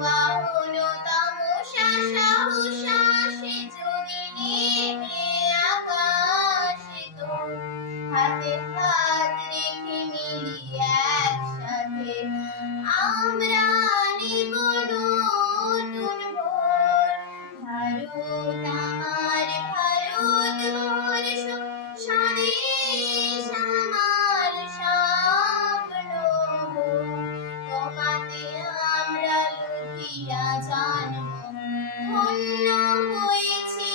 বাহন তামসা সহসা সে যদি নেমে আকাশে তোর হাতে হাত রেখে মিলিয়ে একসাথে আমরা নেব নতুন ভোর। ভারত আমার ভারতবর্ষ স্বদেশ আমার স্বপ্ন গো। তোমাতে আমরা লুকিয়া জানব ধন্য হয়েছি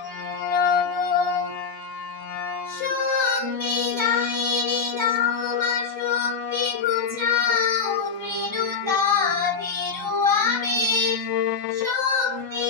ধন্য গো। শক্তি দায়নি দাও মা শক্তি ঘুচাও দৃঢ়তা দৃঢ় আবেশ। শক্তি